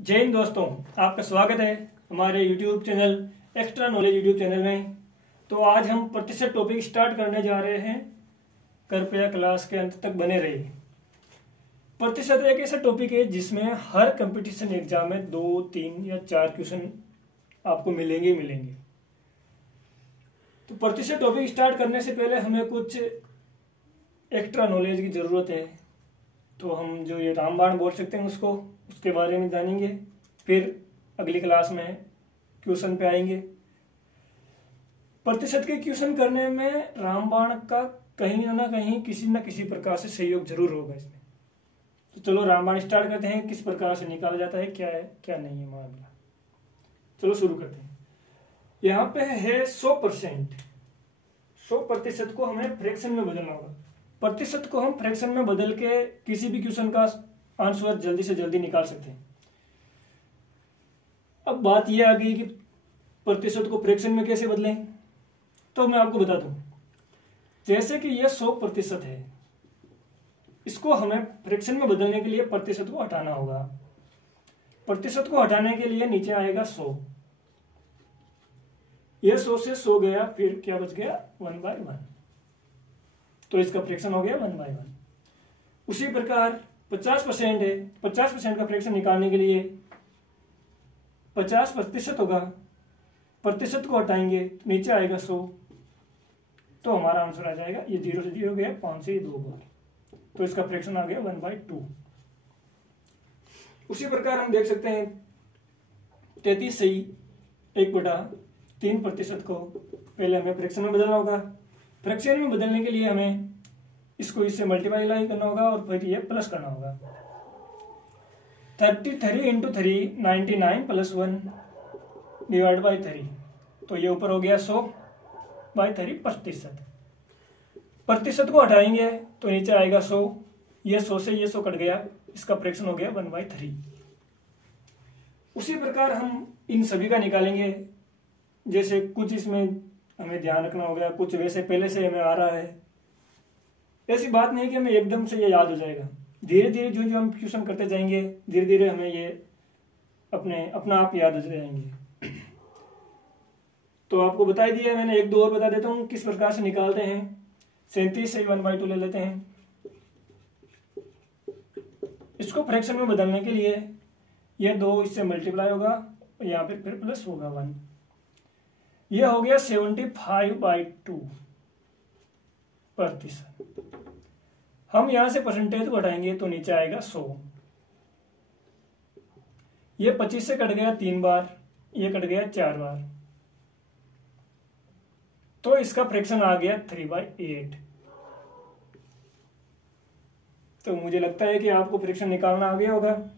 जय हिंद दोस्तों, आपका स्वागत है हमारे YouTube channel extra knowledge YouTube channel में। तो आज हम प्रतिशत टॉपिक स्टार्ट करने जा रहे हैं। कृपया क्लास के अंत तक बने रहिए। प्रतिशत एक ऐसा टॉपिक है जिसमें हर कंपटीशन एग्जाम में 2, 3 या 4 क्वेश्चन आपको मिलेंगे। तो प्रतिशत टॉपिक स्टार्ट करने से पहले हमें कुछ एक्स्ट्रा नॉलेज की जरूरत है। तो हम जो ये रामबाण बोल सकते हैं उसके बारे में जानेंगे। फिर अगली क्लास में क्वेश्चन पे आएंगे। प्रतिशत के क्वेश्चन करने में रामबाण का कहीं ना कहीं किसी न किसी प्रकार से सहयोग जरूर होगा इसमें। तो चलो रामबाण स्टार्ट करते हैं। किस प्रकार से निकाला जाता है, क्या है क्या नहीं है मामला। चलो शुरू करते हैं। यहाँ पे है 100%। 100% को हमें फ्रैक्शन में बदलना होगा। प्रतिशत को हम फ्रैक्शन में बदल के किसी भी क्वेश्चन का आंसर जल्दी से जल्दी निकाल सकते हैं। अब बात यह आ गई कि प्रतिशत को फ्रैक्शन में कैसे बदलें। तो मैं आपको बता दूं, जैसे कि यह 100% है, इसको हमें फ्रैक्शन में बदलने के लिए प्रतिशत को हटाना होगा। प्रतिशत को हटाने के लिए नीचे आएगा 100। यह 100 से 100 गया, फिर क्या बच गया 1/1। तो इसका फ्रैक्शन हो गया 1/1। उसी प्रकार 50% है। 50% का फ्रैक्शन निकालने के लिए 50% होगा। प्रतिशत को हटाएंगे तो नीचे आएगा 100। तो हमारा आंसर आ जाएगा, ये 0 से 0 गया, 5 से 2 बार, तो इसका फ्रैक्शन आ गया 1/2। उसी प्रकार हम देख सकते हैं 33 सही 1/3% को पहले हमें फ्रैक्शन में बदलना होगा। फ्रैक्शन में बदलने के लिए हमें इसको इससे मल्टीप्लाई करना होगा और फिर ये प्लस करना होगा। 33 × 3 99 + 1 / 3। तो ये ऊपर हो गया 100/3 प्रतिशत। प्रतिशत को हटाएंगे तो नीचे आएगा 100। ये 100 से ये 100 कट गया, इसका फ्रैक्शन हो गया 1/3। उसी प्रकार हम इन सभी का निकालेंगे। जैसे कुछ इसमें हमें ध्यान रखना होगा, कुछ वैसे पहले से हमें आ रहा है। ऐसी बात नहीं कि हमें एकदम से ये याद हो जाएगा। धीरे धीरे जो हम क्वेश्चन करते जाएंगे, धीरे धीरे हमें ये अपना आप याद हो जाएंगे। तो आपको बता ही दिया मैंने, एक दो और बता देता हूँ किस प्रकार से निकालते हैं। 37 से 1/2 ले लेते हैं। इसको फ्रैक्शन में बदलने के लिए ये 2 इससे मल्टीप्लाई होगा, यहाँ पे फिर प्लस होगा 1। यह हो गया 75/2%। हम यहां से परसेंटेज को हटाएंगे तो नीचे आएगा 100। ये 25 से कट गया 3 बार, ये कट गया 4 बार, तो इसका फ्रैक्शन आ गया 3/8। तो मुझे लगता है कि आपको फ्रैक्शन निकालना आ गया होगा।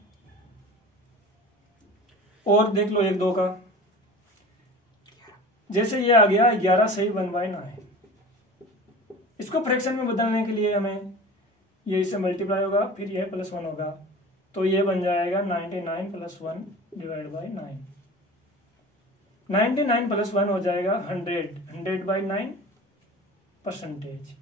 और देख लो 1, 2 का। जैसे ये आ गया 11 सही 1/9। इसको फ्रैक्शन में बदलने के लिए हमें ये इससे मल्टीप्लाई होगा, फिर ये +1 होगा, तो ये बन जाएगा 99 + 1 / 9। 99 + 1 हो जाएगा 100/9 परसेंटेज।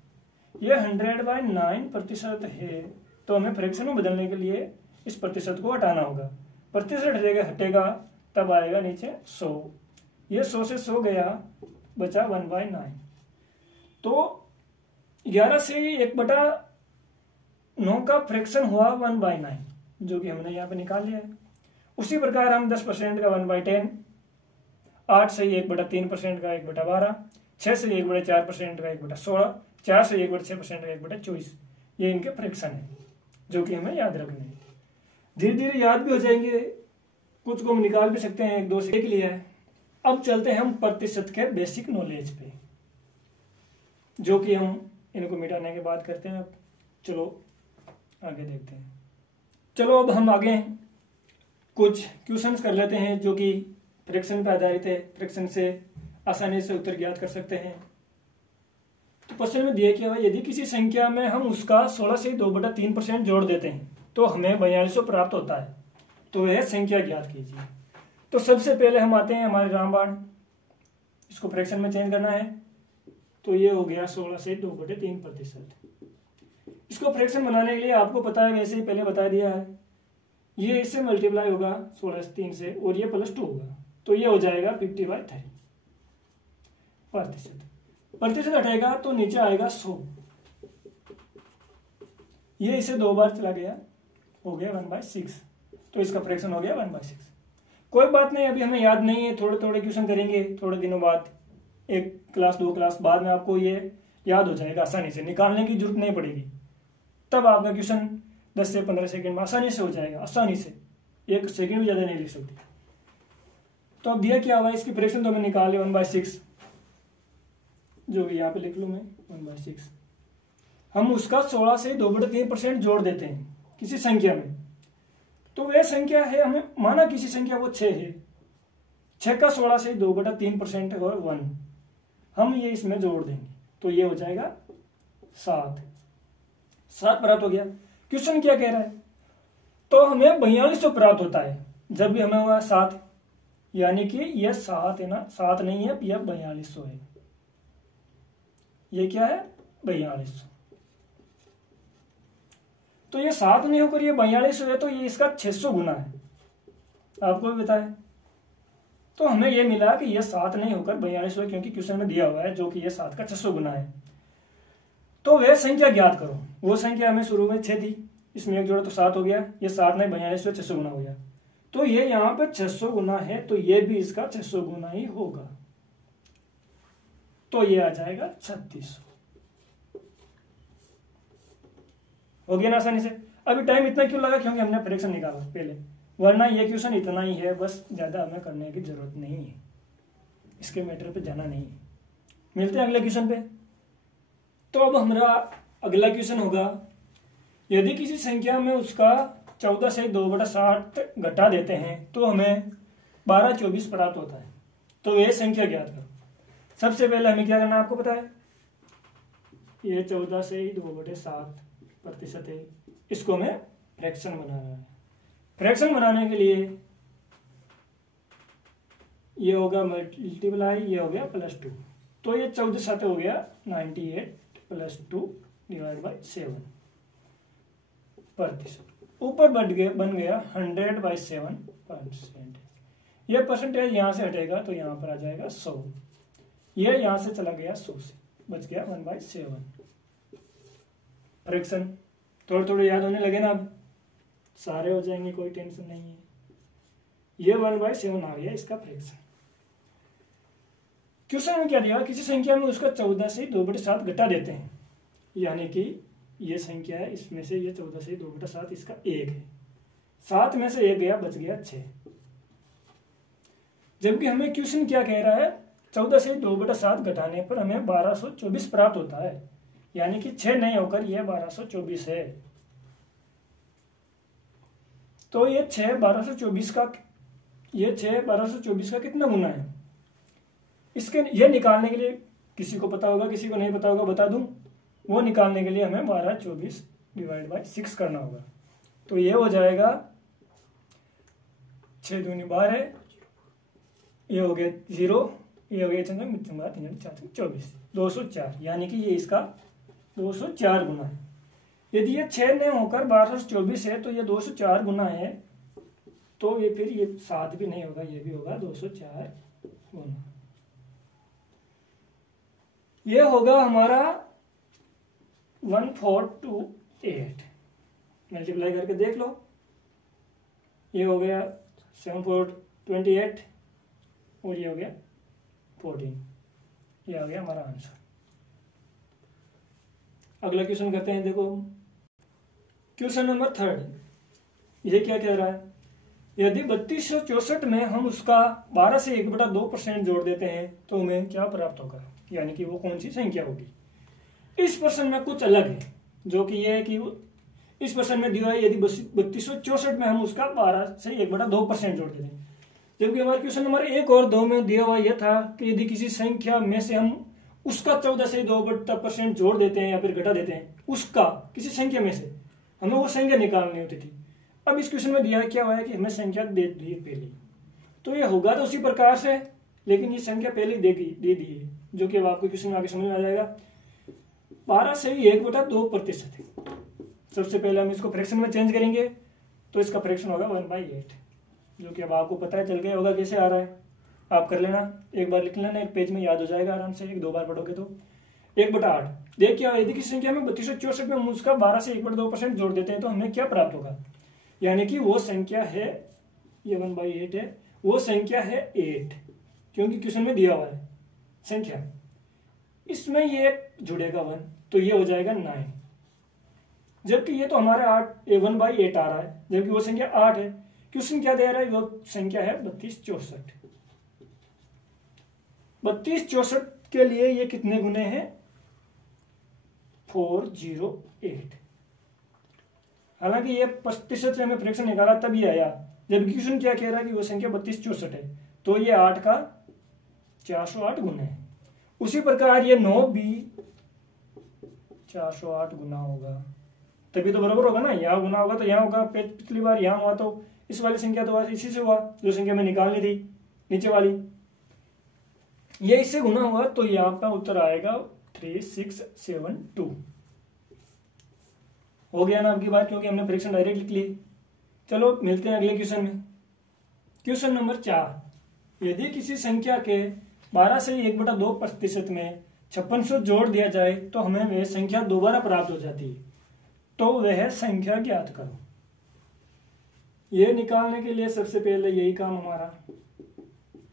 ये 100/9% है। तो हमें फ्रैक्शन में बदलने के लिए इस प्रतिशत को हटाना होगा। प्रतिशत हटेगा तब आएगा नीचे 100। ये 100 से 100 गया, बचा 1/9। तो 11 से 1/9 का फ्रैक्शन हुआ 1/9, जो कि हमने यहाँ पे निकाल लिया है। उसी प्रकार हम 10% का 1/10, 8 से 1/3% का 1/12, 6 से 1/4% का 1/16, 4 से 1/6% का 1/24। ये इनके फ्रैक्शन है जो कि हमें याद रखने हैं। धीरे धीरे याद भी हो जाएंगे, कुछ को हम निकाल भी सकते हैं। 1, 2 से देख लिया है। अब चलते हैं हम प्रतिशत के बेसिक नॉलेज पे, जो कि हम इनको मिटाने के बाद करते हैं। चलो आगे देखते हैं। चलो अब हम आगे कुछ क्वेश्चंस कर लेते हैं जो कि फ्रैक्शन पर आधारित है। फ्रैक्शन से आसानी से उत्तर ज्ञात कर सकते हैं। तो प्रश्न में दिया क्या है, यदि किसी संख्या में हम उसका 16 से 2/3% जोड़ देते हैं तो हमें 4200 प्राप्त होता है। तो यह संख्या ज्ञात कीजिए। तो सबसे पहले हम आते हैं हमारे रामबाण, इसको फ्रैक्शन में चेंज करना है। तो ये हो गया 16 से 2/3%। इसको फ्रैक्शन बनाने के लिए आपको पता है, वैसे ही पहले बता दिया है, ये इससे मल्टीप्लाई होगा 16 से 3 से, और ये +2 होगा, तो ये हो जाएगा 50/3 प्रतिशत। प्रतिशत हटेगा तो नीचे आएगा 100। ये इसे 2 बार चला गया, हो गया 1/6, तो इसका फ्रैक्शन हो गया 1/6। कोई बात नहीं, अभी हमें याद नहीं है, थोड़े थोड़े क्वेश्चन करेंगे थोड़े दिनों बाद, 1 क्लास 2 क्लास बाद में आपको ये याद हो जाएगा, आसानी से निकालने की जरूरत नहीं पड़ेगी। तब आपका क्वेश्चन 10 से 15 सेकंड में आसानी से हो जाएगा, आसानी से, 1 सेकंड भी ज़्यादा नहीं लिख सकते। तो अब दिया क्या हुआ, इसकी फ्रैक्शन तो हमें निकाले 1/6, जो भी यहाँ पे लिख लूँ मैं 1/6। हम उसका 16 से 2/3% जोड़ देते हैं किसी संख्या में, तो वह संख्या है, हमें माना किसी संख्या वो 6 है, 6 का 16 से 2/3% है 1, हम ये इसमें जोड़ देंगे तो ये हो जाएगा 7 प्राप्त हो गया। क्वेश्चन क्या कह रहा है, तो हमें 4200 प्राप्त होता है जब भी हमें हुआ 7, यानी कि यह 7 है ना, 7 नहीं है, यह 4200 है। ये क्या है 4200, तो ये 7 नहीं होकर ये 4200 है, तो ये इसका 600 गुना है, आपको भी बताया। तो हमें ये मिला कि ये 7 नहीं होकर 4200 है, क्योंकि क्वेश्चन में दिया हुआ है जो कि ये 7 का 600 गुना है। तो वह संख्या ज्ञात करो, वो संख्या हमें शुरू में 6 थी, इसमें एक जोड़ा तो 7 हो गया, ये 7 नहीं 4200 600 गुना हो गया, तो ये यहाँ पे 600 गुना है, तो ये भी इसका 600 गुना ही होगा, तो ये आ जाएगा 3600। हो गया ना आसानी से। अभी टाइम इतना क्यों लगा, क्योंकि हमने फ्रैक्शन निकाला पहले, वरना ये क्वेश्चन इतना ही है, बस ज्यादा हमें करने की जरूरत नहीं है, इसके मैटर पे जाना नहीं है। मिलते हैं अगले क्वेश्चन पे। तो अब हमारा अगला क्वेश्चन होगा, यदि किसी संख्या में उसका 14 से 2/7 घटा देते हैं तो हमें 12/24 प्राप्त होता है, तो ये संख्या ज्ञात करो। सबसे पहले हमें क्या करना है, आपको पता है, ये 14 से 2/7% है, इसको हमें फ्रैक्शन बनाना है। फ्रैक्शन बनाने के लिए ये होगा मल्टीप्लाई, ये हो गया +2, तो ये 14 7 हो गया 98 + 2 / 7%। ऊपर बन गया 100/7%। ये परसेंटेज यहां से हटेगा तो यहां पर आ जाएगा 100, ये यहां से चला गया 100 से, बच गया 1/7। फ्रैक्शन थोड़े थोड़े याद होने लगे ना, अब सारे हो जाएंगे, कोई टेंशन नहीं है। ये 1/7 आ गया इसका फ्रैक्शन। क्वेश्चन में क्या दिया, किसी संख्या में उसका 14 से 2/7 घटा देते हैं, यानी कि ये संख्या है, इसमें से ये 14 से 2/7 इसका 1 है, 7 में से 1 गया, बच गया 6। जबकि हमें क्वेश्चन क्या कह रहा है, 14 से 2/7 घटाने पर हमें 1224 प्राप्त होता है, यानी कि 6 नहीं होकर यह 1224 है। तो ये 6 1224 का कितना गुना है, इसके ये निकालने के लिए किसी को पता होगा, किसी को नहीं पता होगा, बता दूं, वो निकालने के लिए हमें 1224 / 6 करना होगा। तो ये हो जाएगा 6 दूनी 12, ये हो गया 0, ये हो गया 24, 204, यानी कि ये इसका 204 गुना है। यदि ये 6 नहीं होकर 1224 है तो ये 204 गुना है, तो ये फिर ये 7 भी नहीं होगा, ये भी होगा 204 गुना। ये होगा हमारा 1428, मल्टीप्लाई करके देख लो, ये हो गया 7428 और ये हो गया 14, ये आ गया हमारा आंसर। अगला क्वेश्चन करते हैं, देखो क्वेश्चन नंबर 3, ये क्या कह रहा है, यदि 3264 में हम उसका 12 से 1/2% जोड़ देते हैं तो हमें क्या प्राप्त होगा, यानी कि वो कौन सी संख्या होगी। इस प्रश्न में कुछ अलग है, जो कि यह है कि इस प्रश्न में दिया है, यदि 3264 में हम उसका 12 से 1/2% जोड़ देते हैं, जबकि हमारे क्वेश्चन नंबर 1 और 2 में दिया हुआ यह था कि यदि किसी संख्या में से हम उसका 14 से 2% जोड़ देते हैं या फिर घटा देते हैं, उसका किसी संख्या में से हमें वो संख्या निकालनी होती थी। अब इस क्वेश्चन में दिया क्या हुआ है कि हमें संख्या दे दी है पहले, तो ये होगा तो उसी प्रकार से, लेकिन ये संख्या पहले दे दी है, जो कि अब आपको क्वेश्चन में आगे समझ में आ जाएगा। 12 से 1/2% है। सबसे पहले हम इसको फ्रैक्शन में चेंज करेंगे, तो इसका फ्रैक्शन होगा 1/8, जो कि अब आपको पता चल गया होगा कैसे आ रहा है। आप कर लेना, एक बार लिख लेना, एक पेज में याद हो जाएगा आराम से, 1-2 बार पढ़ोगे तो। 1/8 देखिए, यदि किसी संख्या में 3264 में हम उसका 12 से 1/2% जोड़ देते हैं तो हमें क्या प्राप्त होगा, यानी कि वो संख्या है, ये 1/8 है, वो संख्या है 8, क्योंकि क्वेश्चन में दिया हुआ है संख्या, इसमें ये जुड़ेगा 1, तो ये हो जाएगा 9, जबकि ये तो हमारा 1/8 आ रहा है, जबकि वो संख्या 8 है। क्वेश्चन क्या दे रहा है, वो संख्या है 3264। 3264 के लिए ये कितने गुने हैं, 408। हालांकि ये प्रतिशत से हमें फ्रैक्शन निकाला तभी आया, जबकि क्वेश्चन क्या कह रहा है कि वो संख्या 3264 है, तो ये 8 का 408 गुना है। उसी प्रकार ये 9 भी 408 गुना होगा, तभी तो बराबर होगा ना, यहाँ गुना होगा तो यहाँ होगा, पिछली बार यहाँ हुआ तो इस वाली संख्या तो इसी से हुआ, जो संख्या में निकालनी थी नीचे वाली, ये इससे गुना हुआ, तो यहाँ पर उत्तर आएगा 3672। हो गया ना आपकी बात, क्योंकि हमने फ्रैक्शन डायरेक्ट लिख ली। चलो मिलते हैं अगले क्वेश्चन में। क्वेश्चन नंबर 4, यदि किसी संख्या के 12 से 1/2% में 5600 जोड़ दिया जाए तो हमें वह संख्या दोबारा प्राप्त हो जाती है, तो वह संख्या ज्ञात करो। यह निकालने के लिए सबसे पहले यही काम हमारा,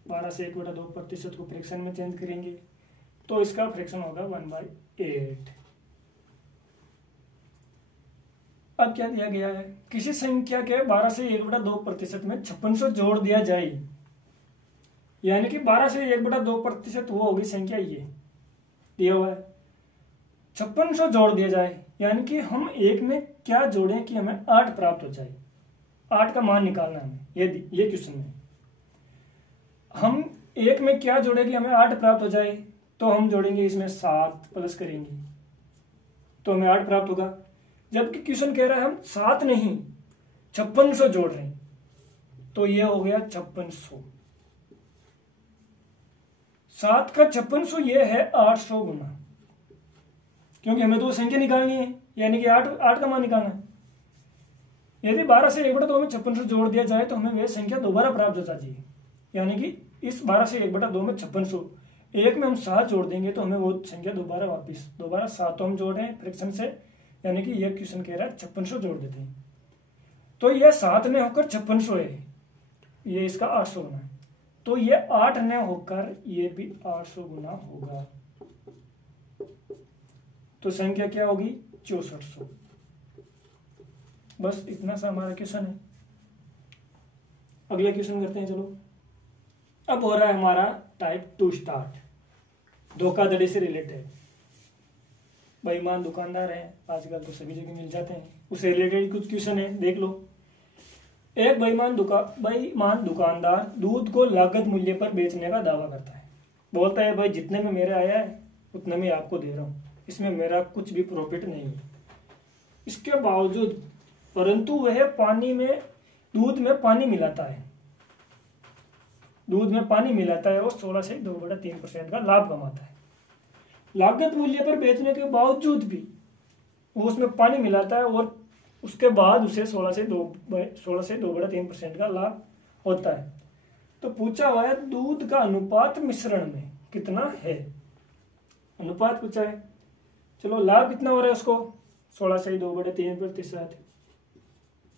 12 से 1/2% को फ्रैक्शन में चेंज करेंगे, तो इसका फ्रैक्शन होगा 1/8। अब क्या दिया गया है, किसी संख्या के 12 से 1/2% में 5600 जोड़ दिया जाए, यानी कि 12 से 1/2% वो होगी संख्या, ये दिया हुआ है। 5600 जोड़ दिया जाए, यानी कि हम एक में क्या जोड़ें कि हमें 8 प्राप्त हो जाए, 8 का मान निकालना है हमें, ये क्वेश्चन में। हम एक में क्या जोड़े कि हमें 8 प्राप्त हो जाए, तो हम जोड़ेंगे इसमें 7 प्लस करेंगे तो हमें 8 प्राप्त होगा, जबकि क्वेश्चन कह रहा है हम 7 नहीं 5600 जोड़ रहे हैं, तो ये हो गया 5600। 7 का 5600 ये है 800 गुना, क्योंकि हमें तो संख्या निकालनी है, यानी कि 8 का मान निकालना है। यदि 12 से 1/2 में 5600 जोड़ दिया जाए तो हमें वह संख्या दोबारा प्राप्त हो जाती है, यानी कि इस 12 से 1/2 में 5600, एक में हम 7 जोड़ देंगे तो हमें वो संख्या दोबारा 7 हम जोड़ रहे हैं फ्रैक्शन से, यानी कि यह क्वेश्चन कह रहा है 5600 जोड़ देते हैं, तो यह 7 ने होकर 5600 है, ये इसका 800 गुना है, तो ये 8 ने होकर ये भी 800 गुना होगा, तो संख्या क्या होगी 6400। बस इतना सा हमारा क्वेश्चन है। अगले क्वेश्चन करते हैं। चलो, अब हो रहा है हमारा टाइप 2 स्टार्ट, धोखाधड़ी से रिलेटेड। बेईमान दुकानदार हैं, आजकल तो सभी जगह मिल जाते हैं, उससे रिलेटेड कुछ क्वेश्चन है, देख लो। एक बेईमान दुकानदार दूध को लागत मूल्य पर बेचने का दावा करता है। बोलता है भाई जितने में मेरे आया है उतने में आपको दे रहा हूँ, इसमें मेरा कुछ भी प्रॉफिट नहीं है। इसके बावजूद परंतु वह दूध में पानी मिलाता है और 16 से 2/3% का लाभ कमाता है। लागत मूल्य पर बेचने के बावजूद भी वो उसमें पानी मिलाता है और उसके बाद उसे 16 से 2/3% का लाभ होता है। तो पूछा हुआ है दूध का अनुपात मिश्रण में कितना है, अनुपात पूछा है। चलो, लाभ कितना हो रहा है उसको, 16 से 2/3%,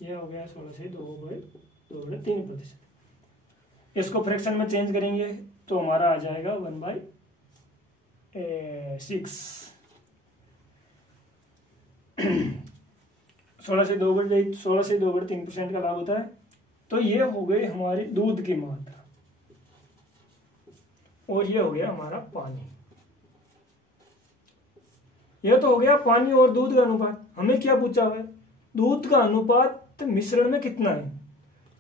यह हो गया 16 से 2/3%। इसको फ्रैक्शन में चेंज करेंगे तो हमारा आ जाएगा 1/6। 16 से 2/3% का लाभ होता है, तो ये हो गई हमारी दूध की मात्रा और ये हो गया हमारा पानी। यह तो हो गया पानी और दूध का अनुपात। हमें क्या पूछा हुआ है, दूध का अनुपात मिश्रण में कितना है,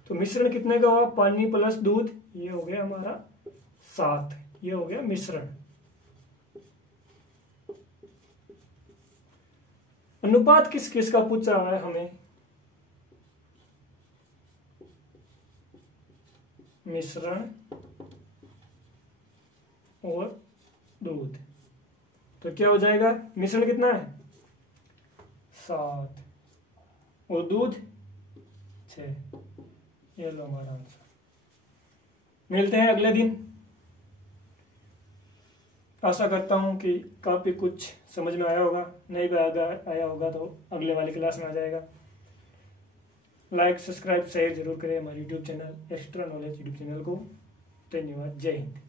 तो मिश्रण कितने का हुआ, पानी प्लस दूध, ये हो गया हमारा 7, ये हो गया मिश्रण। अनुपात किस किस का पूछा हुआ है हमें, मिश्रण और दूध, तो क्या हो जाएगा, मिश्रण कितना है 7 और दूध 6। 6। ये लो हमारा आंसर। मिलते हैं अगले दिन। आशा करता हूँ कि काफ़ी कुछ समझ में आया होगा, नहीं भी आया होगा तो अगले वाली क्लास में आ जाएगा। लाइक सब्सक्राइब शेयर जरूर करें हमारे YouTube channel extra knowledge YouTube channel को। धन्यवाद। जय हिंद।